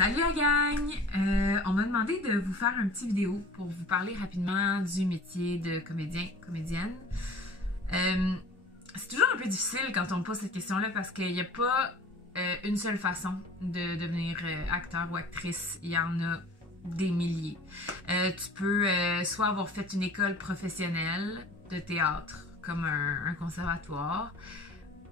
Salut la gang! On m'a demandé de vous faire une petite vidéo pour vous parler rapidement du métier de comédien, comédienne. C'est toujours un peu difficile quand on me pose cette question-là parce qu'il n'y a pas une seule façon de devenir acteur ou actrice. Il y en a des milliers. Tu peux soit avoir fait une école professionnelle de théâtre, comme un conservatoire,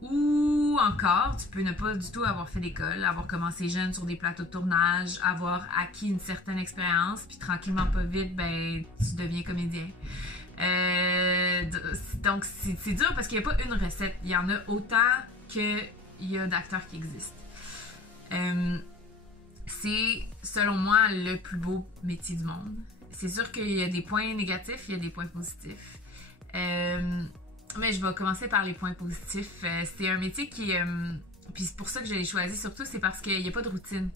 ou encore, tu peux ne pas du tout avoir fait d'école, avoir commencé jeune sur des plateaux de tournage, avoir acquis une certaine expérience, puis tranquillement, pas vite, ben, tu deviens comédien. Donc, c'est dur parce qu'il n'y a pas une recette. Il y en a autant qu'il y a d'acteurs qui existent. C'est, selon moi, le plus beau métier du monde. C'est sûr qu'il y a des points négatifs, il y a des points positifs. Mais je vais commencer par les points positifs. C'est un métier qui... puis c'est pour ça que je l'ai choisi, surtout, c'est parce qu'il n'y a pas de routine.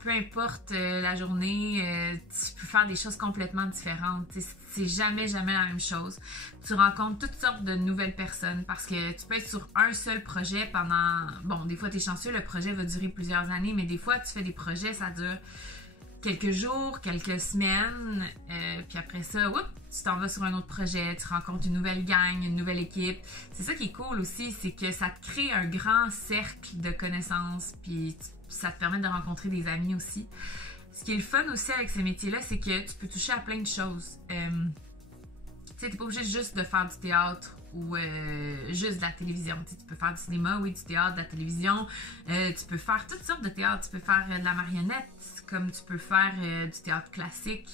Peu importe la journée, tu peux faire des choses complètement différentes. C'est jamais la même chose. Tu rencontres toutes sortes de nouvelles personnes parce que tu peux être sur un seul projet pendant... Bon, des fois, tu es chanceux, le projet va durer plusieurs années, mais des fois, tu fais des projets, ça dure quelques jours, quelques semaines, puis après ça, tu t'en vas sur un autre projet, tu rencontres une nouvelle gang, une nouvelle équipe. C'est ça qui est cool aussi, c'est que ça te crée un grand cercle de connaissances, puis ça te permet de rencontrer des amis aussi. Ce qui est le fun aussi avec ces métiers-là, c'est que tu peux toucher à plein de choses. Tu sais, t'es pas obligé juste de faire du théâtre ou juste de la télévision. Tu sais, tu peux faire du cinéma, oui, du théâtre, de la télévision. Tu peux faire toutes sortes de théâtre. Tu peux faire de la marionnette, comme tu peux faire du théâtre classique,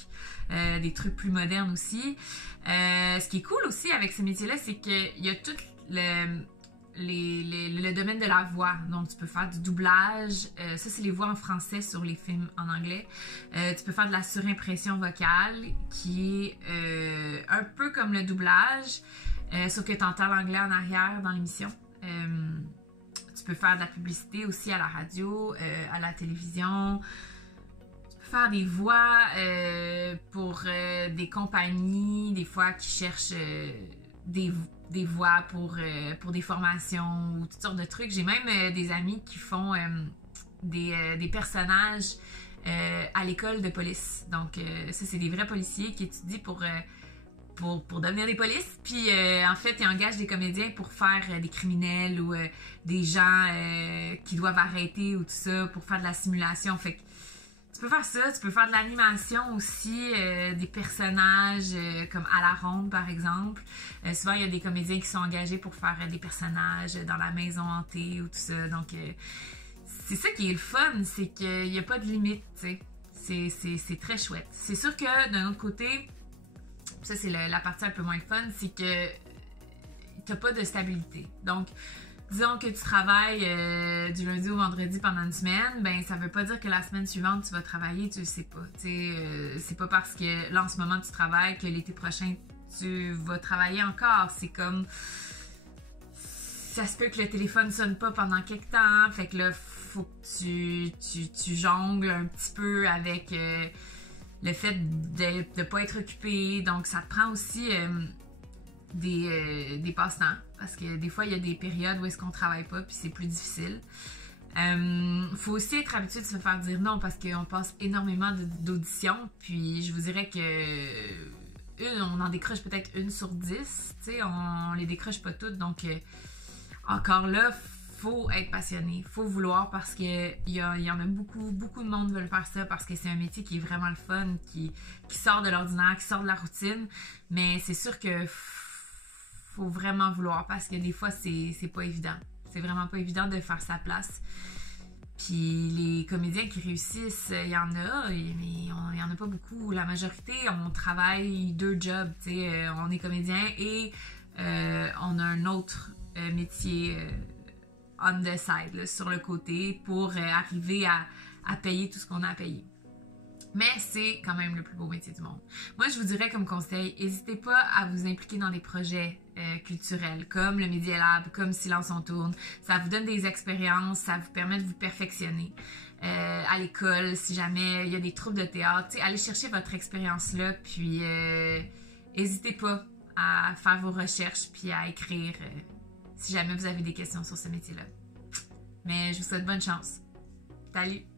des trucs plus modernes aussi. Ce qui est cool aussi avec ce métier-là, c'est qu'il y a tout le domaine de la voix. Donc, tu peux faire du doublage. Ça, c'est les voix en français sur les films en anglais. Tu peux faire de la surimpression vocale, qui est un peu comme le doublage, sauf que tu entends l'anglais en arrière dans l'émission. Tu peux faire de la publicité aussi à la radio, à la télévision. Faire des voix pour des compagnies, des fois qui cherchent des voix pour des formations ou toutes sortes de trucs. J'ai même des amis qui font des personnages à l'école de police. Donc ça, c'est des vrais policiers qui étudient pour devenir des polices. Puis en fait, ils engagent des comédiens pour faire des criminels ou des gens qui doivent arrêter ou tout ça, pour faire de la simulation. Fait que tu peux faire ça, tu peux faire de l'animation aussi, des personnages comme à la ronde par exemple. Souvent il y a des comédiens qui sont engagés pour faire des personnages dans la maison hantée ou tout ça. Donc c'est ça qui est le fun, c'est qu'il n'y a pas de limite, tu sais. C'est très chouette. C'est sûr que d'un autre côté, ça c'est la partie un peu moins fun, c'est que t'as pas de stabilité. Donc disons que tu travailles du lundi au vendredi pendant une semaine, ben ça veut pas dire que la semaine suivante tu vas travailler, tu le sais pas. C'est pas parce que là en ce moment tu travailles que l'été prochain tu vas travailler encore. C'est comme ça se peut que le téléphone sonne pas pendant quelques temps, fait que là faut que tu jongles un petit peu avec le fait de pas être occupé. Donc ça te prend aussi des passe-temps, parce que des fois il y a des périodes où est-ce qu'on travaille pas puis c'est plus difficile. Faut aussi être habitué de se faire dire non parce qu'on passe énormément d'auditions, puis je vous dirais que on en décroche peut-être 1 sur 10, tu sais, on les décroche pas toutes, donc encore là, faut être passionné, faut vouloir, parce que il y en a beaucoup de monde veulent faire ça parce que c'est un métier qui est vraiment le fun, qui sort de l'ordinaire, qui sort de la routine, mais c'est sûr que faut vraiment vouloir, parce que des fois c'est pas évident. C'est vraiment pas évident de faire sa place. Puis les comédiens qui réussissent, il y en a, mais il y en a pas beaucoup. La majorité, on travaille 2 jobs, tu sais, on est comédien et on a un autre métier on the side, là, sur le côté, pour arriver à payer tout ce qu'on a à payer. Mais c'est quand même le plus beau métier du monde. Moi, je vous dirais comme conseil, n'hésitez pas à vous impliquer dans des projets culturels, comme le Media Lab, comme Silence on tourne. Ça vous donne des expériences, ça vous permet de vous perfectionner. À l'école, si jamais il y a des troupes de théâtre, allez chercher votre expérience là, puis n'hésitez pas à faire vos recherches, puis à écrire si jamais vous avez des questions sur ce métier-là. Mais je vous souhaite bonne chance. Salut!